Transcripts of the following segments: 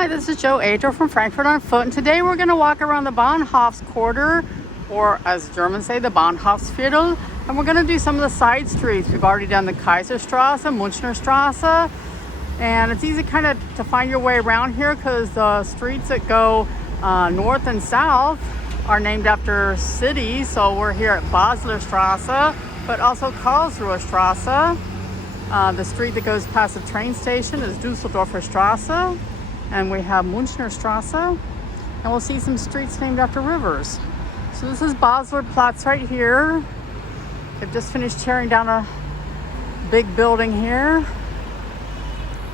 Hi, this is Joe Adler from Frankfurt on Foot, and today we're going to walk around the Bahnhofs quarter, or as Germans say, the Bahnhofs Viertel, and we're going to do some of the side streets. We've already done the Kaiserstrasse, Münchenerstr, and it's easy kind of to find your way around here because the streets that go north and south are named after cities. So we're here at Weserstr, but also Karlstr. The street that goes past the train station is Düsseldorferstr, and we have Münchenerstr, and we'll see some streets named after rivers. So this is Platz right here. They've just finished tearing down a big building here.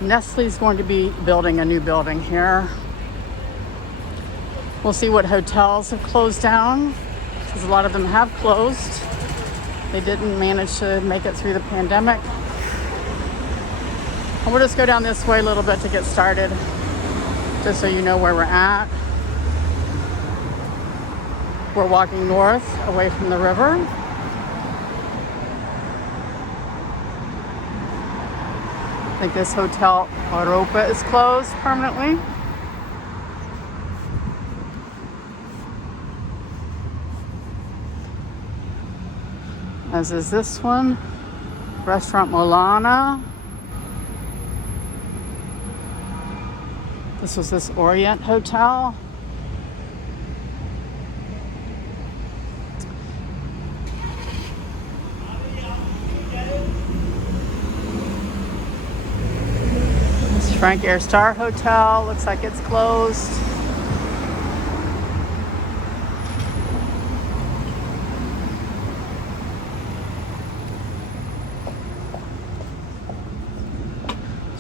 Nestle's going to be building a new building here. We'll see what hotels have closed down, because a lot of them have closed. They didn't manage to make it through the pandemic. And we'll just go down this way a little bit to get started, just so you know where we're at. We're walking north away from the river. I think this Hotel Europa is closed permanently. As is this one, Restaurant Molana. This was this Orient Hotel. This Frankfurt Hotel looks like it's closed.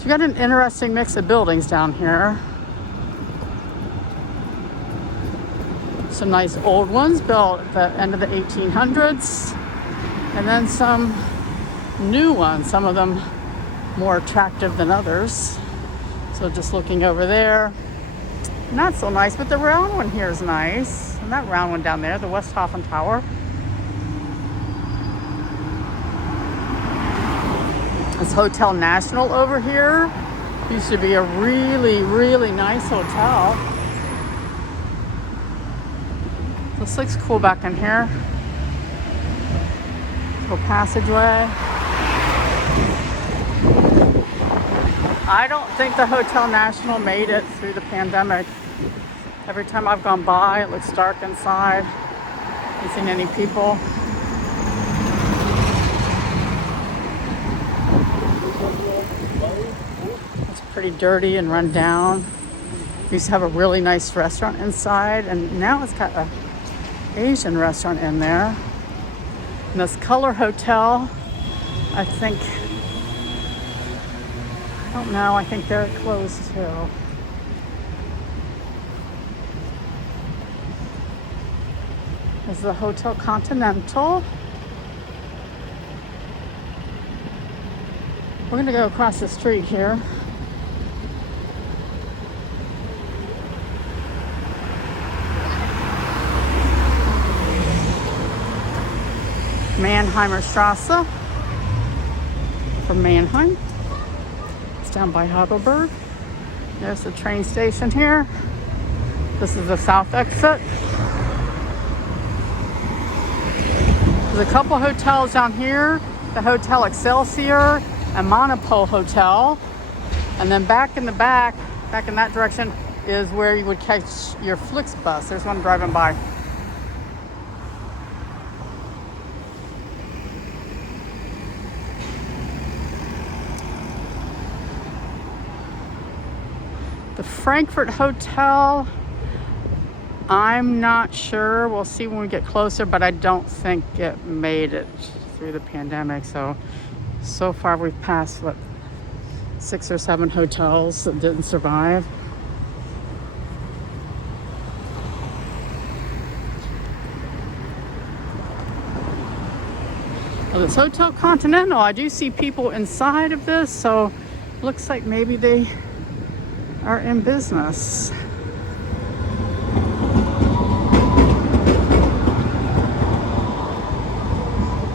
You got an interesting mix of buildings down here. Some nice old ones built at the end of the 1800s, and then some new ones, some of them more attractive than others. So just looking over there, not so nice, but the round one here is nice. And that round one down there, the Westhofen Tower. This Hotel National over here used to be a really, really nice hotel. This looks cool back in here. Little passageway. I don't think the Hotel National made it through the pandemic. Every time I've gone by, it looks dark inside. Haven't seen any people. Pretty dirty and run down. We used to have a really nice restaurant inside, and now it's got an Asian restaurant in there. And this Color Hotel, I think they're closed too. This is the Hotel Continental. We're gonna go across the street here. Mannheimerstrasse from Mannheim. It's down by Heidelberg. There's the train station here. This is the south exit. There's a couple hotels down here. The Hotel Excelsior and Monopole Hotel. And then back in the back in that direction, is where you would catch your Flixbus. There's one driving by. The Frankfurt Hotel, I'm not sure. We'll see when we get closer, but I don't think it made it through the pandemic. So far we've passed, 6 or 7 hotels that didn't survive. Well, this Hotel Continental, I do see people inside of this, so looks like maybe they are in business.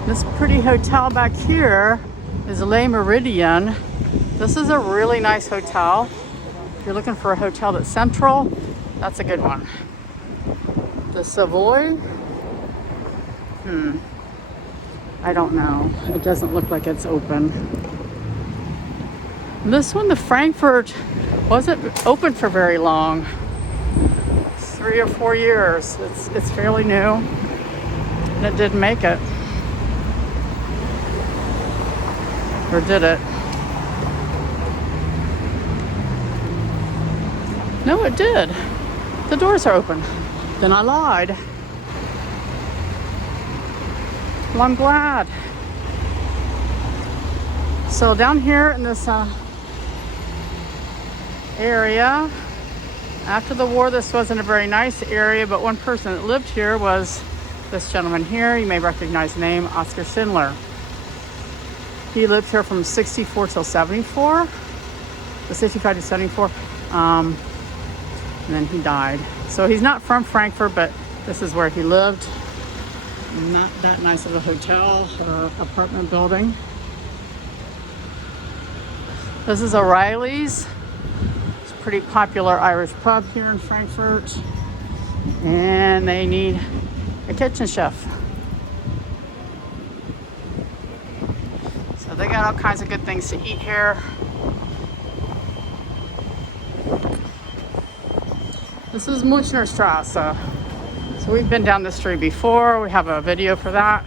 This pretty hotel back here is Le Méridien. This is a really nice hotel. If you're looking for a hotel that's central, that's a good one. The Savoy? I don't know. It doesn't look like it's open. This one, the Frankfurt, wasn't open for very long. 3 or 4 years. It's fairly new. And it didn't make it. Or did it? No, it did. The doors are open. Then I lied. Well, I'm glad. So down here in this area, after the war, this wasn't a very nice area, but one person that lived here was this gentleman here. You may recognize the name, Oskar Schindler. He lived here from 64 till 74, the 65 to 74, and then he died. So he's not from Frankfurt, but this is where he lived. Not that nice of a hotel or apartment building. This is O'Reilly's. It's a pretty popular Irish pub here in Frankfurt. And they need a kitchen chef. So they got all kinds of good things to eat here. This is Münchenerstr. So we've been down this street before. We have a video for that.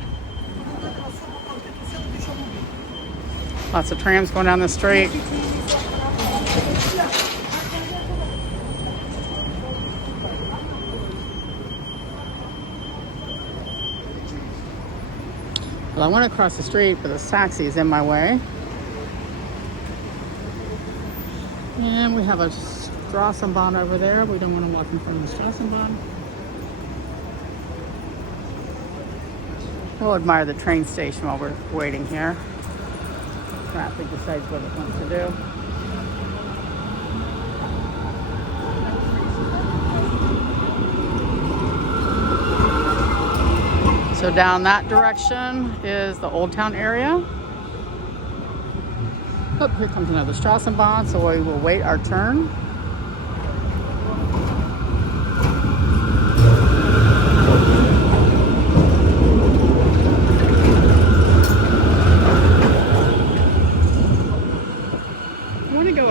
Lots of trams going down the street. Well, I want to cross the street, but the taxi is in my way. And we have a Strassenbahn over there. We don't want to walk in front of the Strassenbahn. We'll admire the train station while we're waiting here. Traffic decides what it wants to do. So down that direction is the Old Town area. Oh, here comes another Strassenbahn, so we will wait our turn.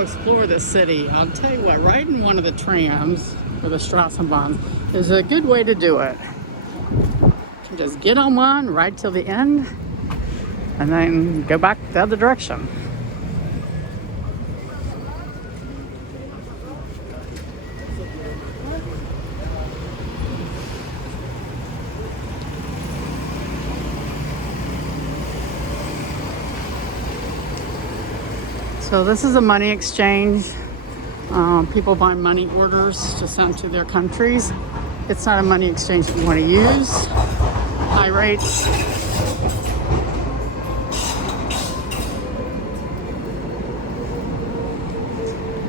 Explore the city. I'll tell you what, riding one of the trams or the Strassenbahn is a good way to do it. You can just get on one, ride till the end, and then go back the other direction. So this is a money exchange. People buy money orders to send to their countries. It's not a money exchange that you want to use. High rates.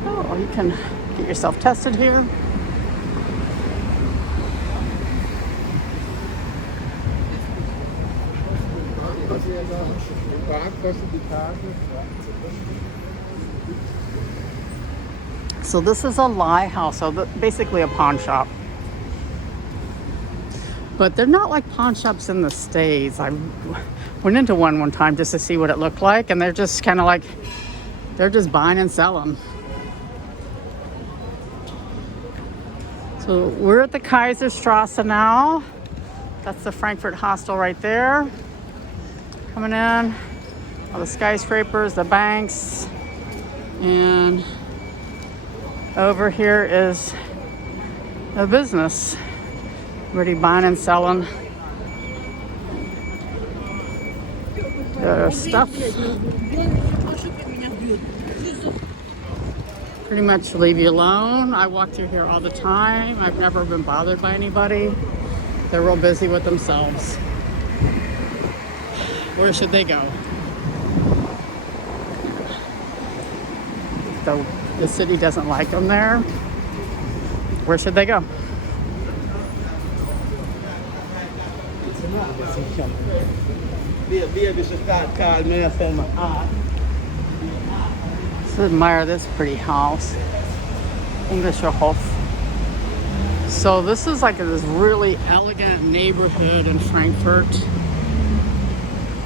Oh, you can get yourself tested here. So this is a lie house, so basically a pawn shop. But they're not like pawn shops in the States. I went into one time just to see what it looked like, and they're just kind of like, they're just buying and selling. So we're at the Kaiserstrasse now. That's the Frankfurt hostel right there. Coming in, all the skyscrapers, the banks, and over here is a business. Everybody buying and selling their stuff. Pretty much leave you alone. I walk through here all the time. I've never been bothered by anybody. They're real busy with themselves. Where should they go? The city doesn't like them there. Where should they go? Let's admire this pretty house. Englischer Hof. So this is like this really elegant neighborhood in Frankfurt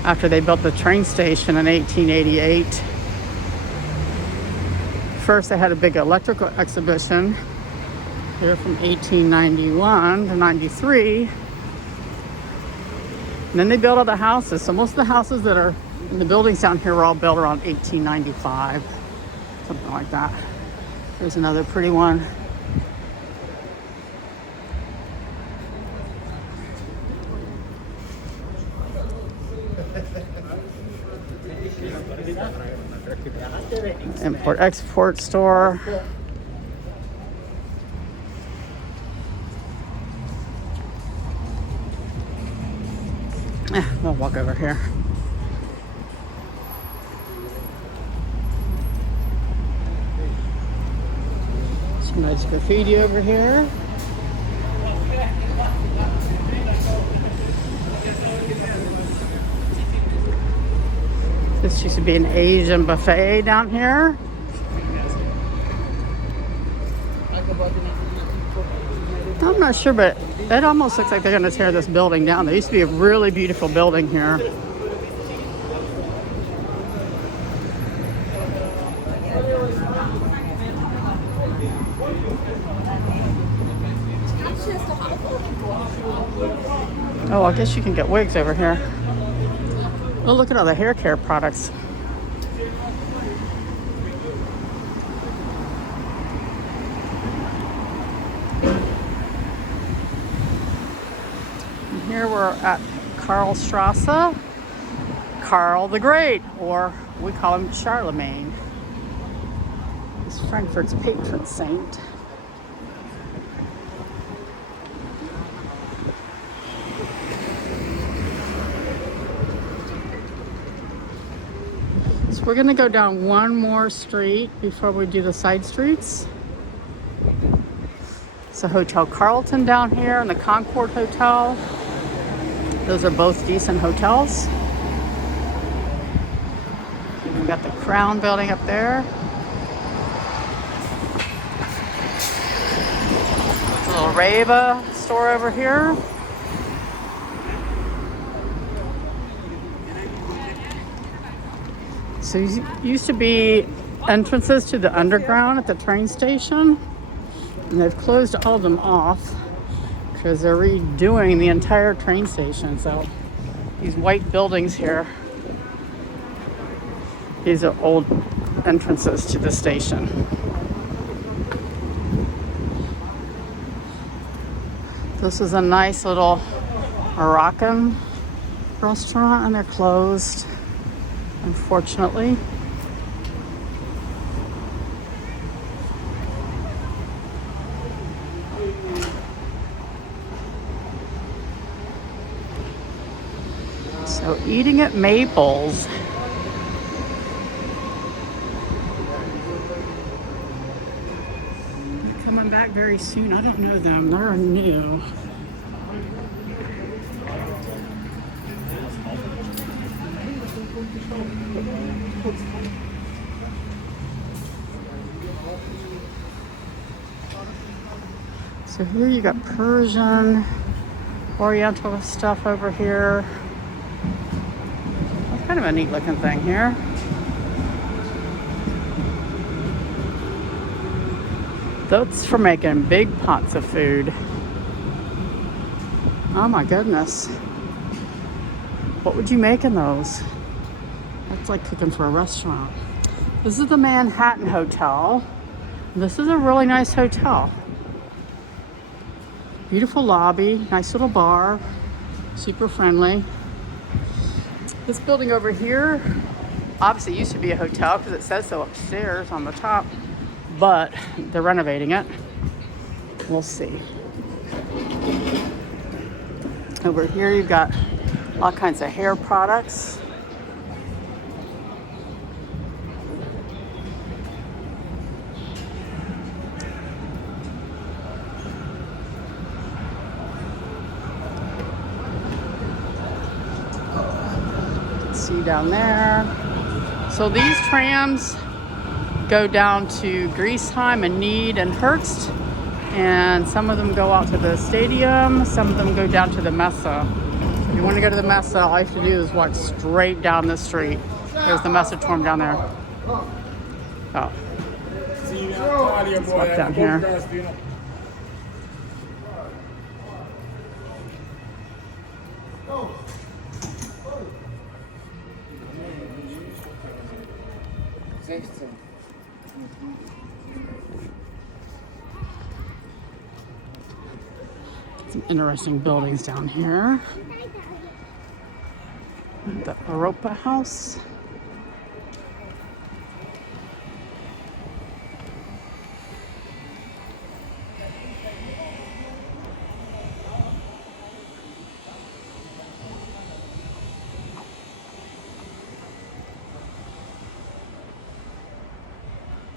after they built the train station in 1888. First they had a big electrical exhibition here from 1891 to 93. And then they built all the houses. So most of the houses that are in the buildings down here were all built around 1895, something like that. There's another pretty one. Import-export store. We'll walk over here. Some nice graffiti over here. This used to be an Asian buffet down here. I'm not sure, but it almost looks like they're going to tear this building down. There used to be a really beautiful building here. Oh, I guess you can get wigs over here. Oh, look at all the hair care products. And here we're at Karlstrasse. Karl the Great, or we call him Charlemagne. He's Frankfurt's patron saint. We're gonna go down one more street before we do the side streets. It's a Hotel Carlton down here and the Concord Hotel. Those are both decent hotels. We've got the Crown building up there. There's a little Reba store over here. So these used to be entrances to the underground at the train station, and they've closed all of them off because they're redoing the entire train station. So these white buildings here, these are old entrances to the station. This is a nice little Moroccan restaurant, and they're closed, unfortunately. So eating at Maples. They're coming back very soon. I don't know them. They're new. So here you got Persian, Oriental stuff over here. That's kind of a neat looking thing here. That's for making big pots of food. Oh my goodness. What would you make in those? That's like cooking for a restaurant. This is the Manhattan Hotel. This is a really nice hotel. Beautiful lobby, nice little bar, super friendly. This building over here obviously used to be a hotel because it says so upstairs on the top, but they're renovating it. We'll see. Over here you've got all kinds of hair products. See down there. So these trams go down to Griesheim and Nied and Herzt. And some of them go out to the stadium. Some of them go down to the Messe. If you want to go to the Messe, all you have to do is walk straight down the street. There's the Messeturm down there. Oh. Let's walk down here. Some interesting buildings down here. The Europa House.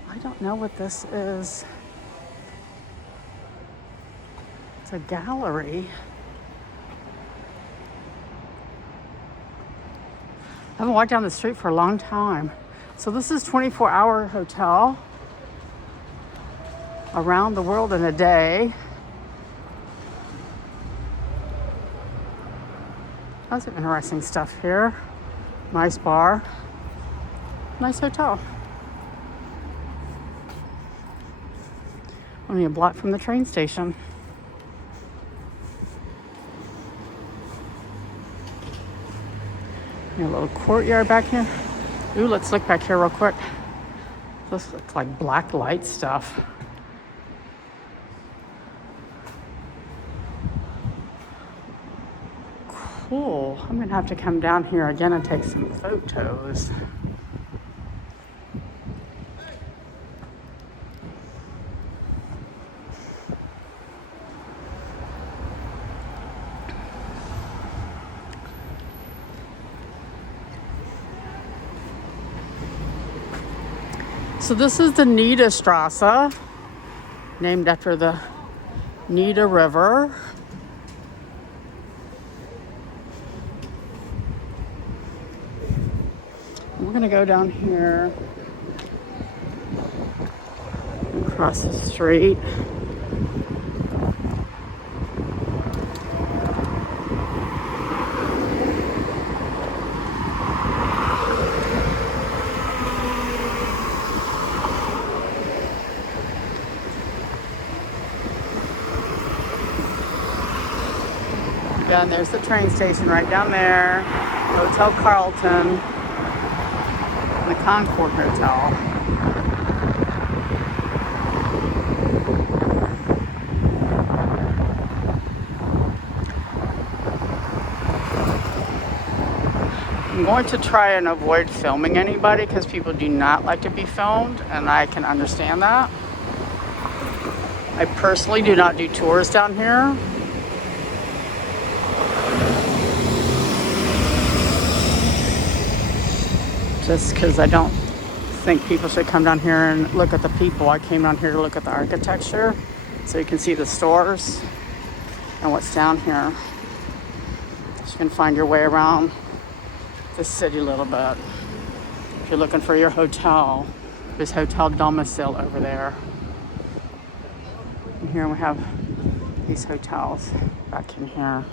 I don't know what this is. It's a gallery. I haven't walked down the street for a long time. So this is 24-hour hotel around the world in a day. Lots of interesting stuff here. Nice bar. Nice hotel. Only a block from the train station. A little courtyard back here. Ooh, let's look back here real quick. This looks like black light stuff. Cool. I'm gonna have to come down here again and take some photos. So this is the Niddastr, named after the Nidda River. We're gonna go down here, across the street. And there's the train station right down there. Hotel Carlton. The Concord Hotel. I'm going to try and avoid filming anybody because people do not like to be filmed, and I can understand that. I personally do not do tours down here. Just because I don't think people should come down here and look at the people. I came down here to look at the architecture so you can see the stores and what's down here. So you can find your way around the city a little bit. If you're looking for your hotel, there's Hotel Domicile over there. And here we have these hotels back in here.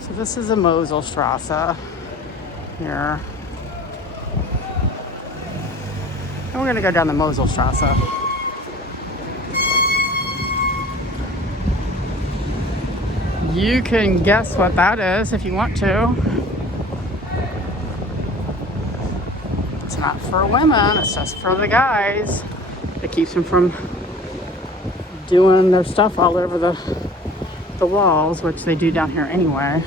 So this is a Moselstr here. And we're gonna go down the Moselstr. You can guess what that is if you want to. It's not for women, it's just for the guys. It keeps them from doing their stuff all over the walls, which they do down here anyway.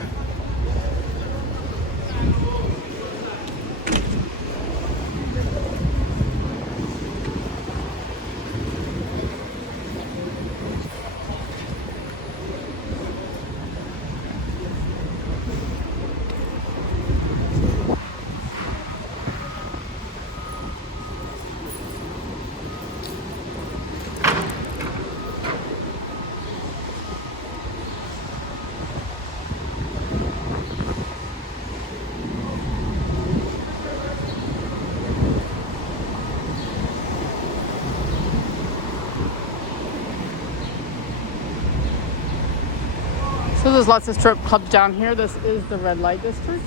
So there's lots of strip clubs down here. This is the red light district.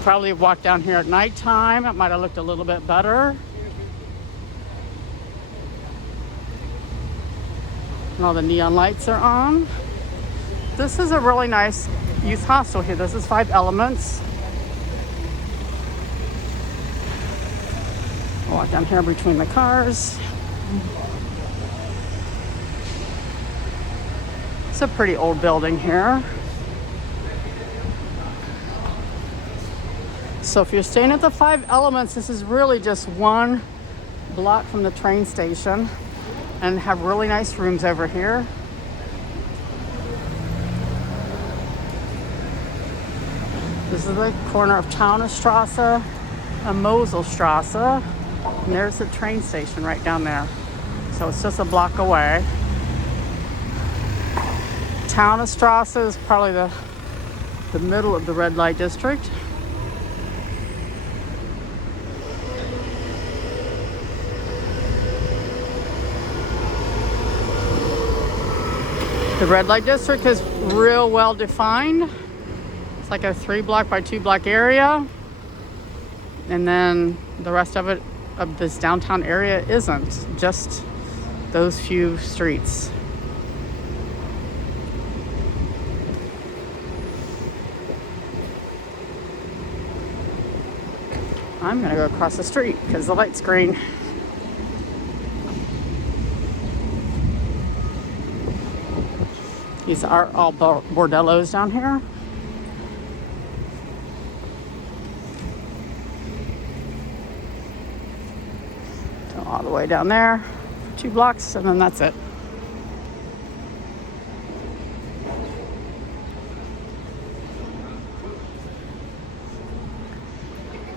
Probably have walked down here at nighttime. It might have looked a little bit better. And all the neon lights are on. This is a really nice youth hostel here. This is 5 Elements. I'll walk down here between the cars. It's a pretty old building here. So if you're staying at the 5 Elements, this is really just 1 block from the train station, and have really nice rooms over here. This is the corner of Taunusstr and Moselstr, and there's the train station right down there. So it's just a block away. Taunusstr is probably the middle of the red light district. The red light district is real well defined. It's like a 3 block by 2 block area. And then the rest of it, of this downtown area, isn't. Just those few streets. I'm gonna go across the street because the light's green. These are all bordellos down here. Go all the way down there, 2 blocks, and then that's it.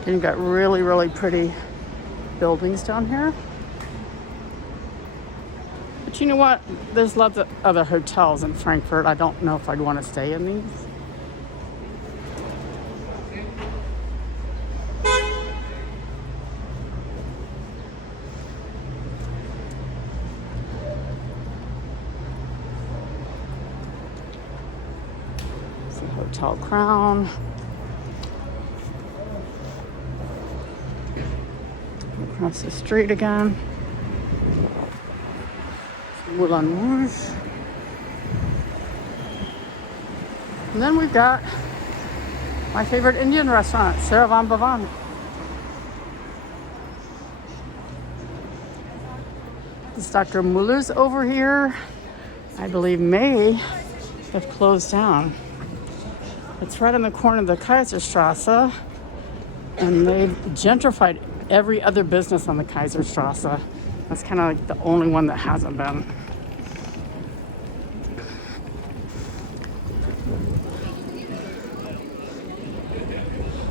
And you've got really, really pretty buildings down here. But you know what? There's lots of other hotels in Frankfurt. I don't know if I'd want to stay in these. It's the Hotel Crown. Across the street again. Moulin Rouge. And then we've got my favorite Indian restaurant, Saravan Bhavan. This Dr. Muller's over here, I believe, may have closed down. It's right on the corner of the Kaiserstrasse, and they've gentrified every other business on the Kaiserstrasse. That's kind of like the only one that hasn't been.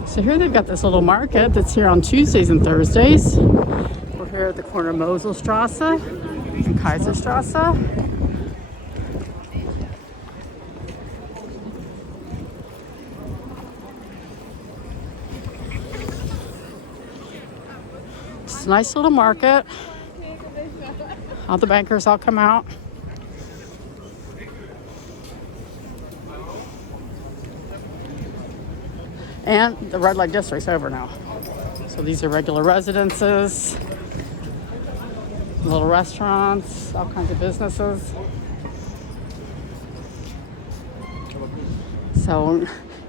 So here they've got this little market that's here on Tuesdays and Thursdays. We're here at the corner of Moselstrasse and Kaiserstrasse. It's a nice little market. All the bankers all come out. And the red light district's over now. So these are regular residences, little restaurants, all kinds of businesses. So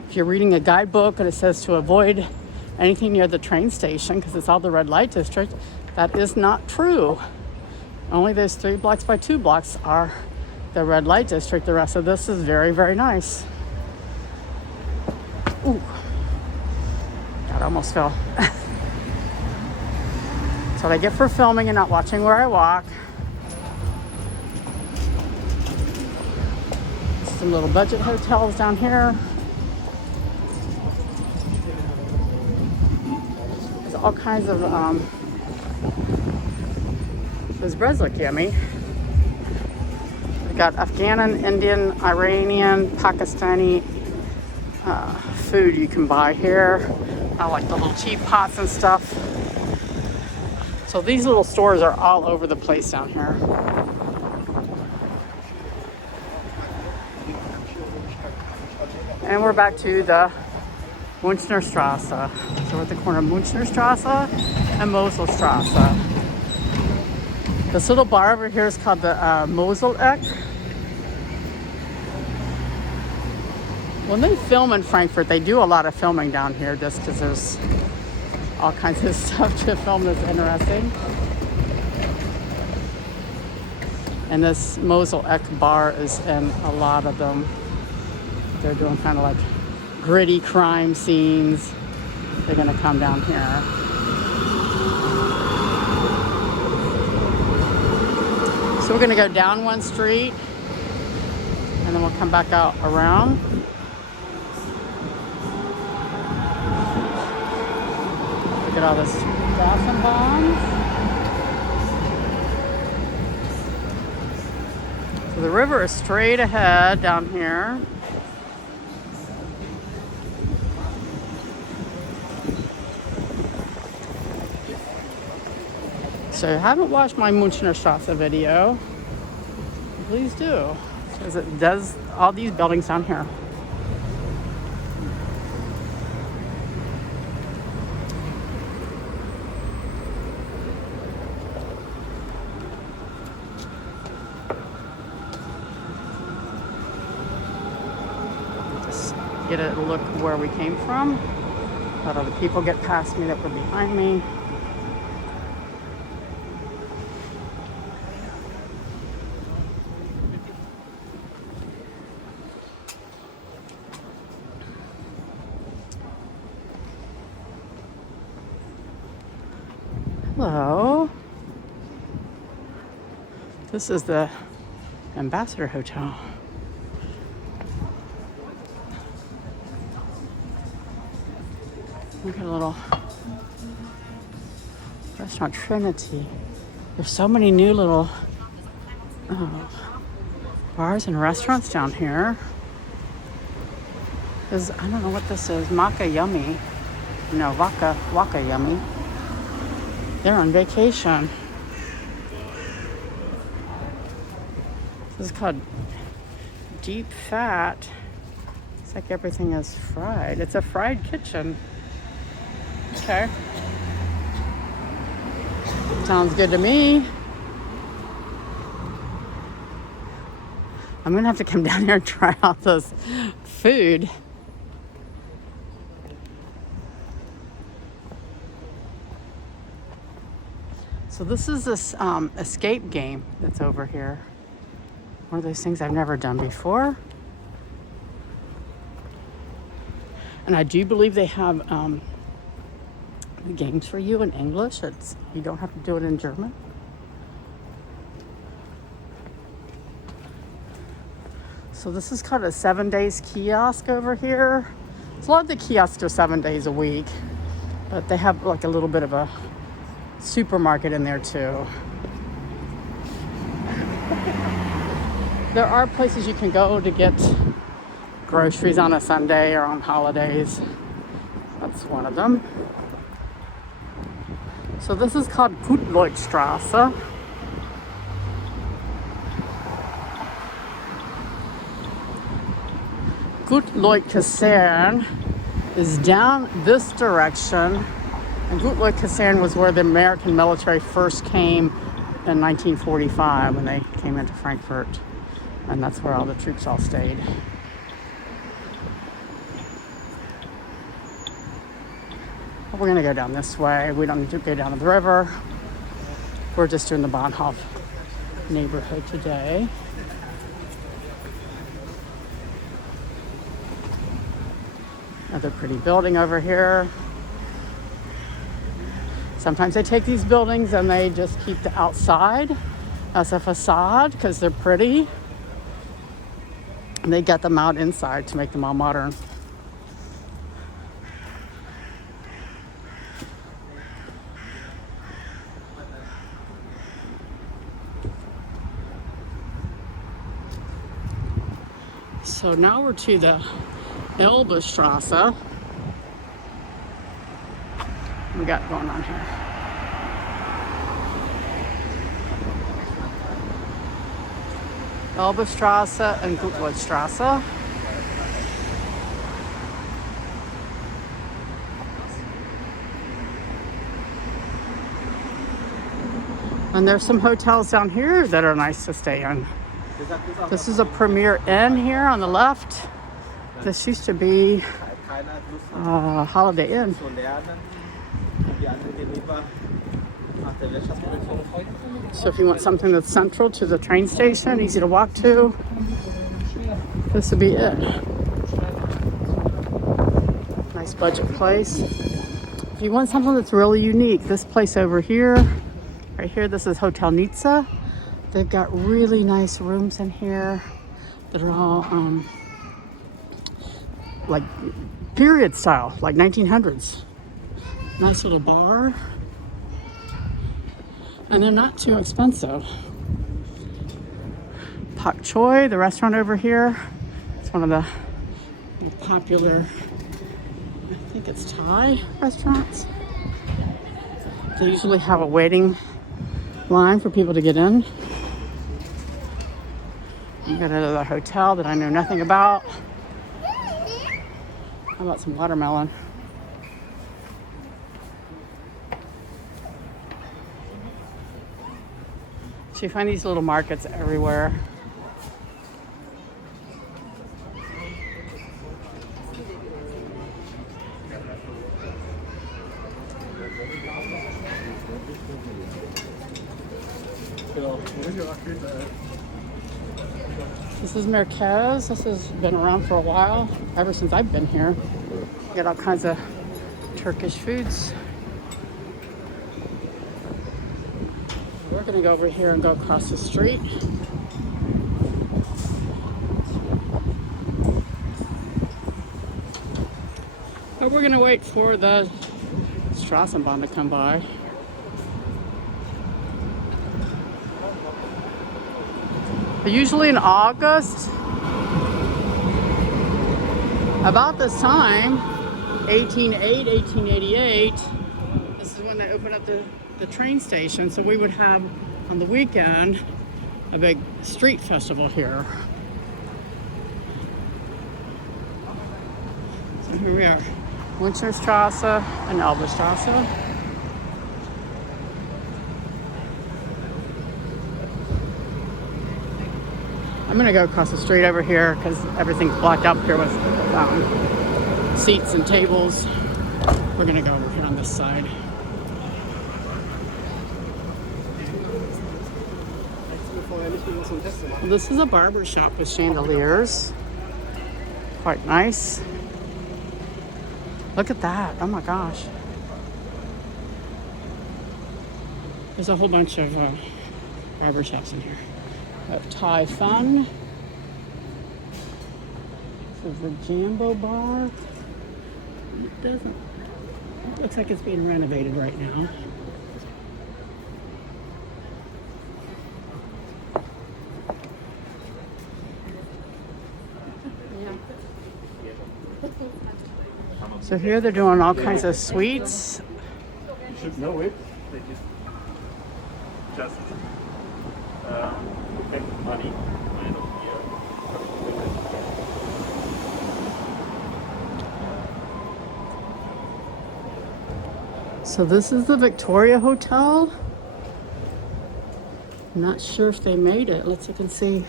if you're reading a guidebook and it says to avoid anything near the train station because it's all the red light district, that is not true. Only those 3 blocks by 2 blocks are the red light district. The rest of this is very, very nice. Ooh. God, I almost fell. That's what I get for filming and not watching where I walk. Some little budget hotels down here. There's all kinds of, those breads look yummy. We've got Afghan, Indian, Iranian, Pakistani food you can buy here. I like the little teapots and stuff. So these little stores are all over the place down here. And we're back to the Münchenerstrasse. So we're at the corner of Münchenerstrasse and Moselstr. This little bar over here is called the Moselstr. When they film in Frankfurt, they do a lot of filming down here just because there's all kinds of stuff to film that's interesting. And this Moselstr bar is in a lot of them. They're doing kind of like gritty crime scenes. They're gonna come down here. So we're gonna go down one street and then we'll come back out around. Look at all this Strassen bombs. So the river is straight ahead down here. So if you haven't watched my Münchenerstrasse video, please do, because it does all these buildings down here. Get a look where we came from. Let other people get past me that were behind me. Hello. This is the Ambassador Hotel. Look at a little restaurant, Trinity. There's so many new little bars and restaurants down here. I don't know what this is. Maca Yummy. No, Waka Yummy. They're on vacation. This is called Deep Fat. It's like everything is fried. It's a fried kitchen. Okay. Sounds good to me. I'm gonna have to come down here and try out this food. So this is this escape game that's over here. One of those things I've never done before. And I do believe they have games for you in English. You don't have to do it in German. So this is called a 7 days kiosk over here. So a lot of the kiosks are 7 days a week, but they have like a little bit of a supermarket in there too. There are places you can go to get groceries on a Sunday or on holidays. That's one of them. So this is called Gutleutstr. Gutleutstr is down this direction. And Gutleutstr was where the American military first came in 1945 when they came into Frankfurt. And that's where all the troops all stayed. We're gonna go down this way. We don't need to go down the river. We're just doing the Bahnhof neighborhood today. Another pretty building over here. Sometimes they take these buildings and they just keep the outside as a facade because they're pretty. And they get them out inside to make them all modern. So now we're to the Elbestr. What we got going on here? Elbestr and Gutleutstr. And there's some hotels down here that are nice to stay in. This is a Premier Inn here on the left. This used to be Holiday Inn. So if you want something that's central to the train station, easy to walk to, this would be it. Nice budget place. If you want something that's really unique, this place over here, right here, this is Hotel Nizza. They've got really nice rooms in here that are all like period style, like 1900s. Nice little bar. And they're not too expensive. Pak Choi, the restaurant over here. It's one of the popular, I think it's Thai restaurants. They usually have a waiting line for people to get in. We got another hotel that I know nothing about. How about some watermelon? So you find these little markets everywhere. This is Merkez. This has been around for a while, ever since I've been here. You got all kinds of Turkish foods. We're gonna go over here and go across the street. But we're gonna wait for the Straßenbahn to come by. But usually in August, about this time, 1888, this is when they opened up the train station. So we would have, on the weekend, a big street festival here. So here we are, Münchenerstr and Elbestr. I'm gonna go across the street over here because everything's blocked up here with seats and tables. We're gonna go over here on this side. Well, this is a barber shop with chandeliers. Quite nice. Look at that. Oh my gosh. There's a whole bunch of barber shops in here. We have Thai Fun. This is the Jambo Bar. It looks like it's being renovated right now. So here they're doing all kinds of sweets. You should know it. They just take money. So this is the Victoria Hotel. I'm not sure if they made it. Let's look and see.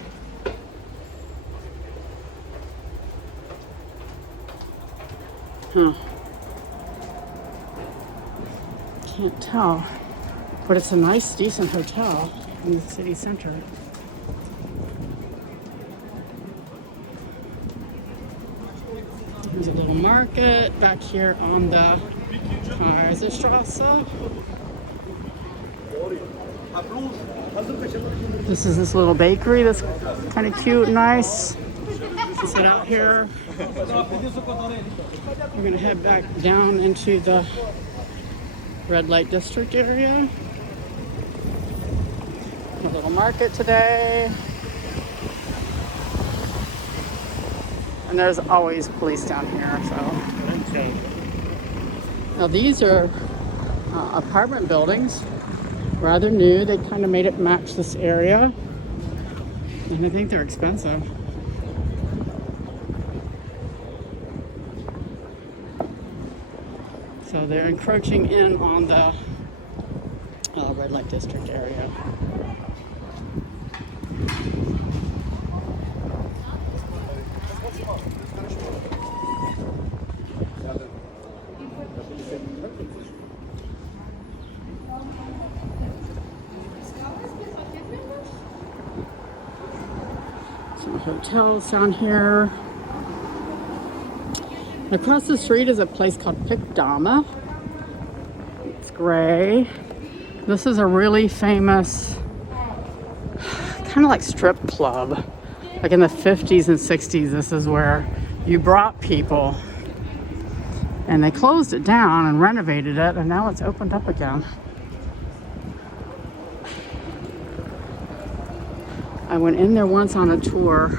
Can't tell, but it's a nice, decent hotel in the city center. There's a little market back here on the Kaiserstrasse. This is this little bakery that's kind of cute and nice. Sit out here. We're gonna head back down into the red light district area. A little market today. And there's always police down here, so. Now these are apartment buildings, rather new. They kind of made it match this area. And I think they're expensive. So they're encroaching in on the red light district area. Some hotels down here. Across the street is a place called Pickdama. It's gray. This is a really famous, kind of like strip club. Like in the 50s and 60s, this is where you brought people. And they closed it down and renovated it, and now it's opened up again. I went in there once on a tour.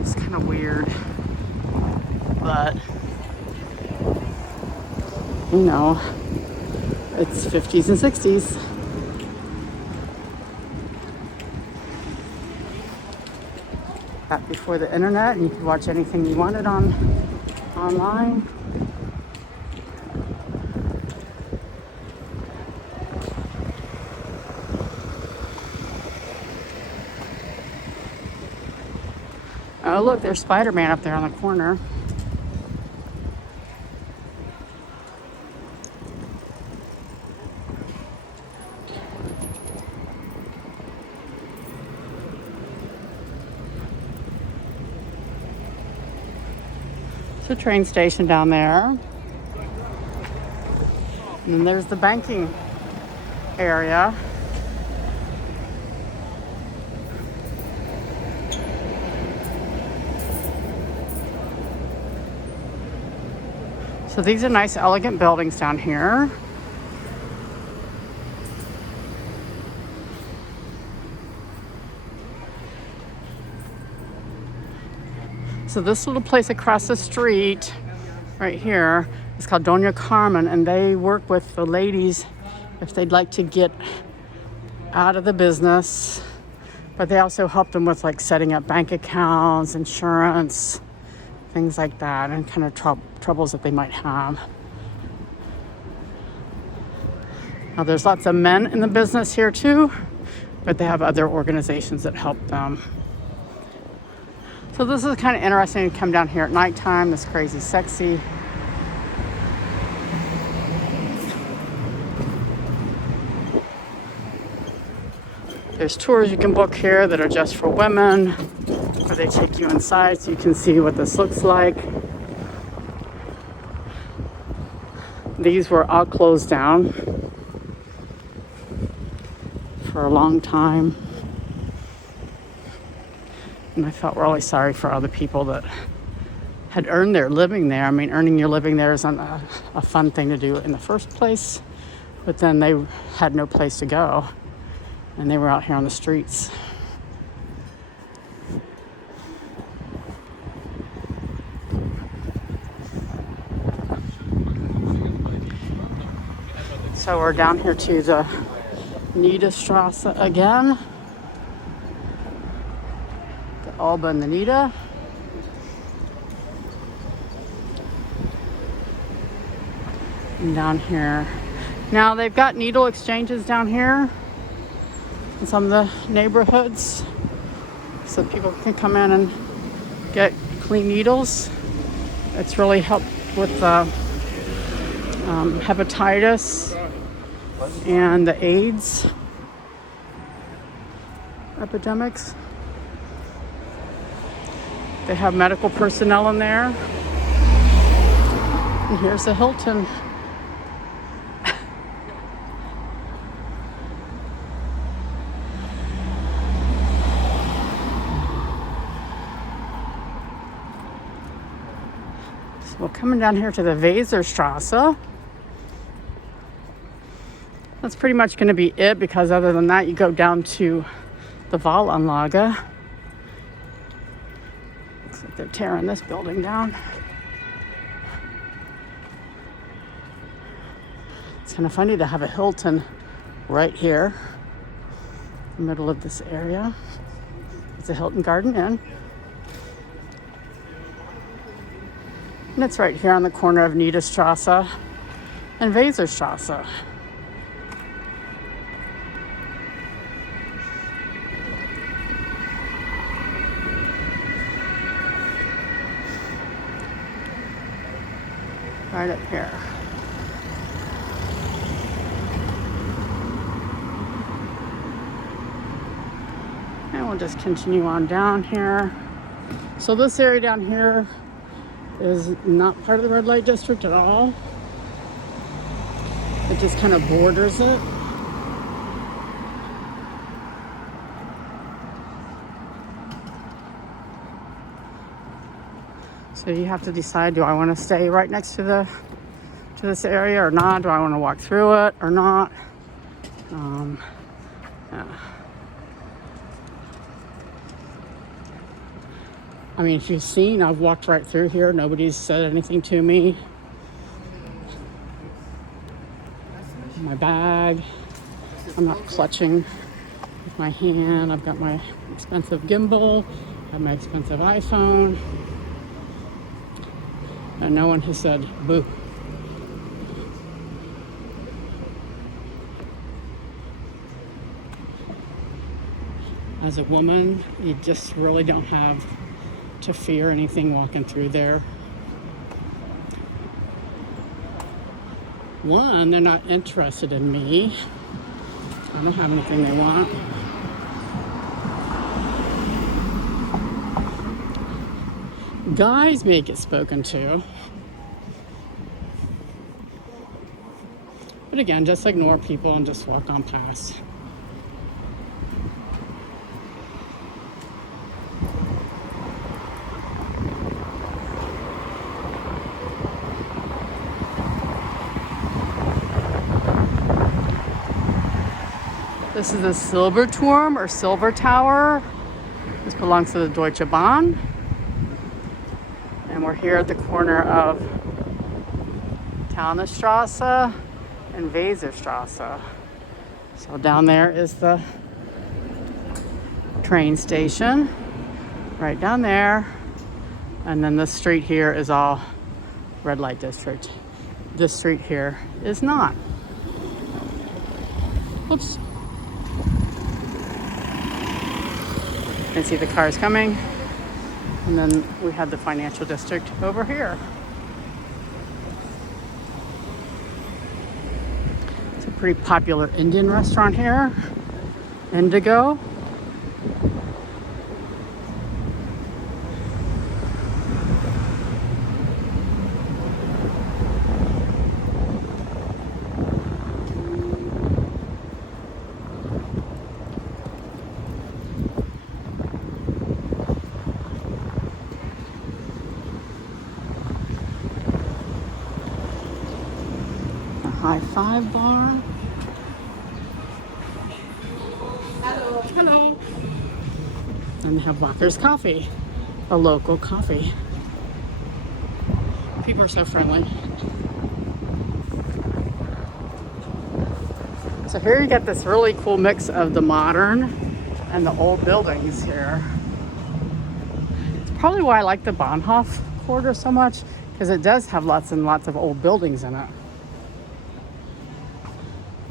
It's kind of weird. But, you know, it's 50s and 60s. Back before the internet, and you could watch anything you wanted online. Oh, look, there's Spider-Man up there on the corner. There's a train station down there. And then there's the banking area. So these are nice, elegant buildings down here. So this little place across the street, right here, is called Doña Carmen, and they work with the ladies if they'd like to get out of the business. But they also help them with like setting up bank accounts, insurance, things like that, and kind of troubles that they might have. Now there's lots of men in the business here too, but they have other organizations that help them. So this is kind of interesting to come down here at nighttime, this crazy sexy. There's tours you can book here that are just for women, where they take you inside so you can see what this looks like. These were all closed down for a long time. And I felt really sorry for all the people that had earned their living there. I mean, earning your living there isn't a fun thing to do in the first place, but then they had no place to go, and they were out here on the streets. So we're down here to the Niddastr again. The Alba and the Nida. And down here. Now they've got needle exchanges down here in some of the neighborhoods. So people can come in and get clean needles. It's really helped with hepatitis and the AIDS epidemics. They have medical personnel in there. And here's the Hilton. So we're coming down here to the Weserstrasse. That's pretty much going to be it, because other than that, you go down to the Wallanlage. Looks like they're tearing this building down. It's kind of funny to have a Hilton right here in the middle of this area. It's a Hilton Garden Inn. And it's right here on the corner of Niddastr and Weserstrasse. right up here. And we'll just continue on down here. So this area down here is not part of the red light district at all. It just kind of borders it. So you have to decide, do I want to stay right next to this area or not? Do I want to walk through it or not? Yeah. I mean, if you've seen, I've walked right through here. Nobody's said anything to me. My bag, I'm not clutching with my hand. I've got my expensive gimbal, I have my expensive iPhone. And no one has said boo. As a woman, you just really don't have to fear anything walking through there. One, they're not interested in me. I don't have anything they want. Guys may get spoken to. But again, just ignore people and just walk on past. This is the Silber Turm or Silver Tower. This belongs to the Deutsche Bahn. And we're here at the corner of Taunusstr and Weserstr. So down there is the train station, right down there. And then this street here is all red light district. This street here is not. Oops. You can see the cars coming. And then we have the financial district over here. It's a pretty popular Indian restaurant here, Indigo. High Five bar. Hello. Hello. And they have Walker's Coffee, a local coffee. People are so friendly. So here you get this really cool mix of the modern and the old buildings here. It's probably why I like the Bahnhof quarter so much, because it does have lots and lots of old buildings in it.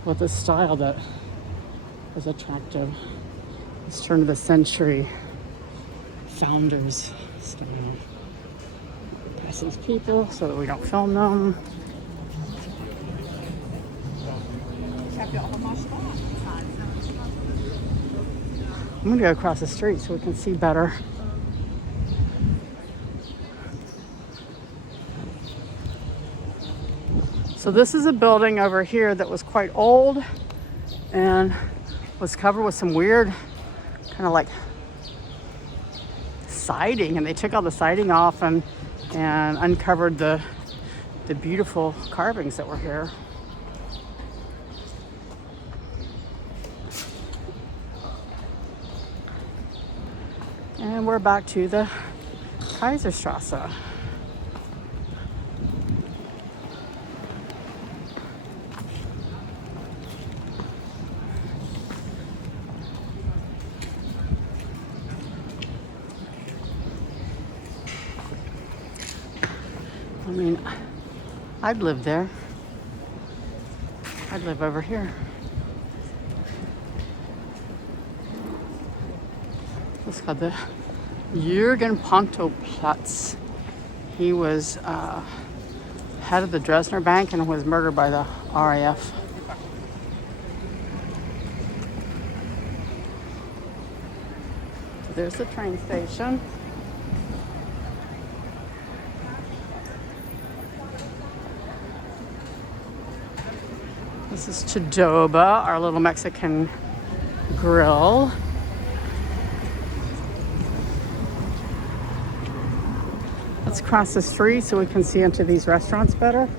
With a style that is attractive. This turn of the century founders style. Pass these people so that we don't film them. I'm gonna go across the street so we can see better. So this is a building over here that was quite old and was covered with some weird kind of like siding, and they took all the siding off and uncovered the beautiful carvings that were here. And we're back to the Kaiserstrasse. I mean, I'd live there. I'd live over here. It's called the Jürgen Ponto Platz. He was head of the Dresdner Bank and was murdered by the RAF. There's the train station. This is Chidoba, our little Mexican grill. Let's cross the street so we can see into these restaurants better.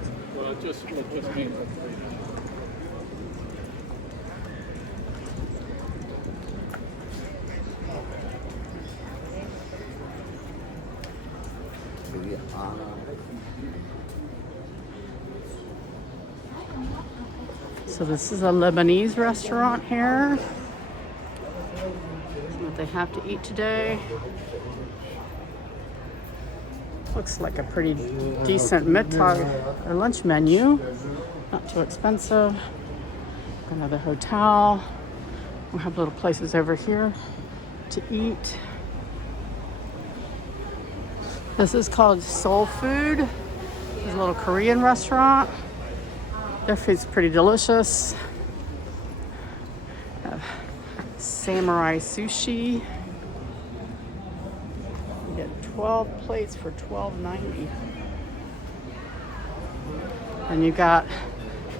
So this is a Lebanese restaurant here. What they have to eat today. Looks like a pretty decent mittag or lunch menu. Not too expensive. Another hotel. We have little places over here to eat. This is called Soul Food. It's a little Korean restaurant. Their food's pretty delicious. Samurai sushi. You get 12 plates for $12.90. And you got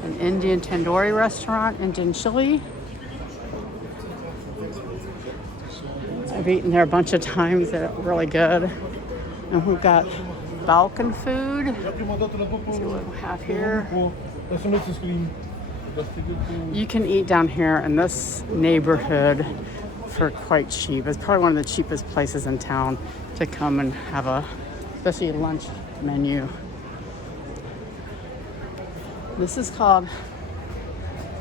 an Indian tandoori restaurant, Indian chili. I've eaten there a bunch of times. They're really good. And we've got Balkan food. Let's see what we have here. You can eat down here in this neighborhood for quite cheap. It's probably one of the cheapest places in town to come and have a, especially a lunch menu. This is called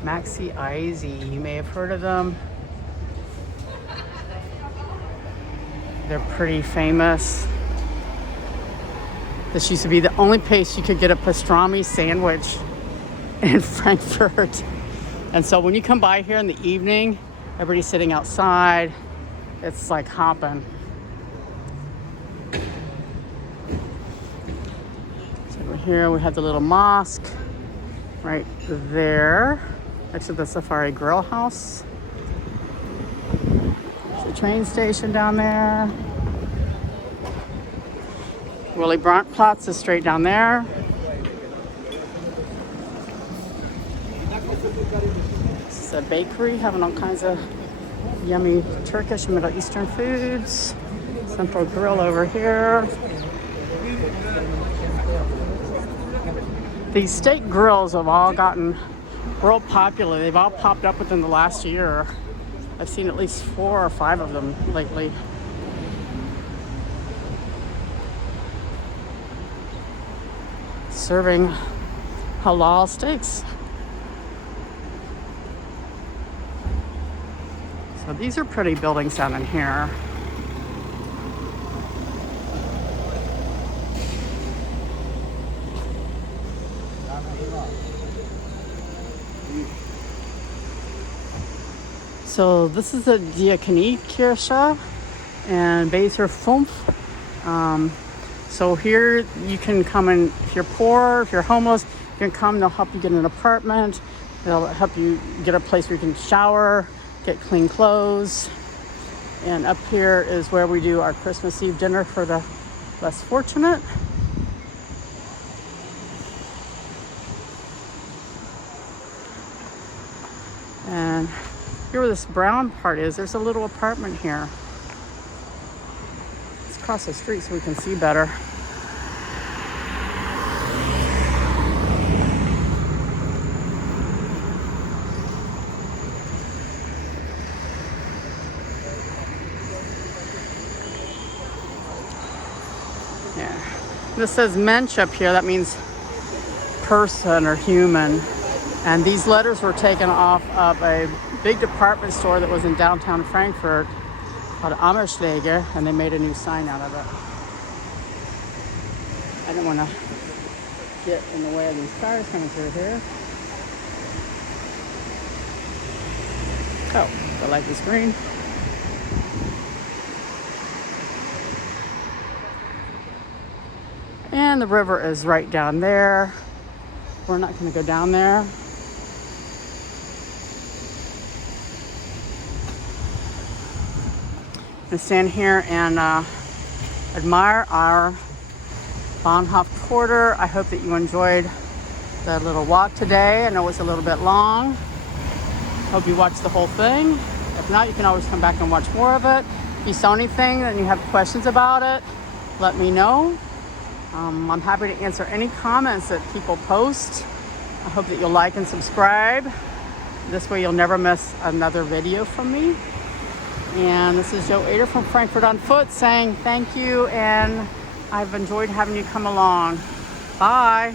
Maxi Eisi. You may have heard of them. They're pretty famous. This used to be the only place you could get a pastrami sandwich in Frankfurt. And so when you come by here in the evening, everybody's sitting outside. It's like hopping. So over here we have the little mosque right there next to the Safari Grill House. There's the train station down there. Willy Brandt Platz is straight down there. This is a bakery having all kinds of yummy Turkish and Middle Eastern foods. Central Grill over here. These steak grills have all gotten real popular. They've all popped up within the last year. I've seen at least 4 or 5 of them lately. Serving halal steaks. So these are pretty buildings down in here. So this is the Diakonie Church and Weser. So here you can come and if you're poor, if you're homeless, you can come, they'll help you get an apartment. They'll help you get a place where you can shower, get clean clothes. And up here is where we do our Christmas Eve dinner for the less fortunate. And here where this brown part is, there's a little apartment here. Let's cross the street so we can see better. This says MENSCH up here. That means person or human. And these letters were taken off of a big department store that was in downtown Frankfurt called Amerschlager, and they made a new sign out of it. I didn't want to get in the way of these cars coming through here. Oh, the light is green. And the river is right down there. We're not going to go down there. I'm going to stand here and admire our Bahnhof quarter. I hope that you enjoyed the little walk today. I know it's a little bit long. Hope you watched the whole thing. If not, you can always come back and watch more of it. If you saw anything and you have questions about it, let me know. I'm happy to answer any comments that people post. I hope that you'll like and subscribe. This way you'll never miss another video from me. And this is Joe Ader from Frankfurt on Foot saying thank you, and I've enjoyed having you come along. Bye.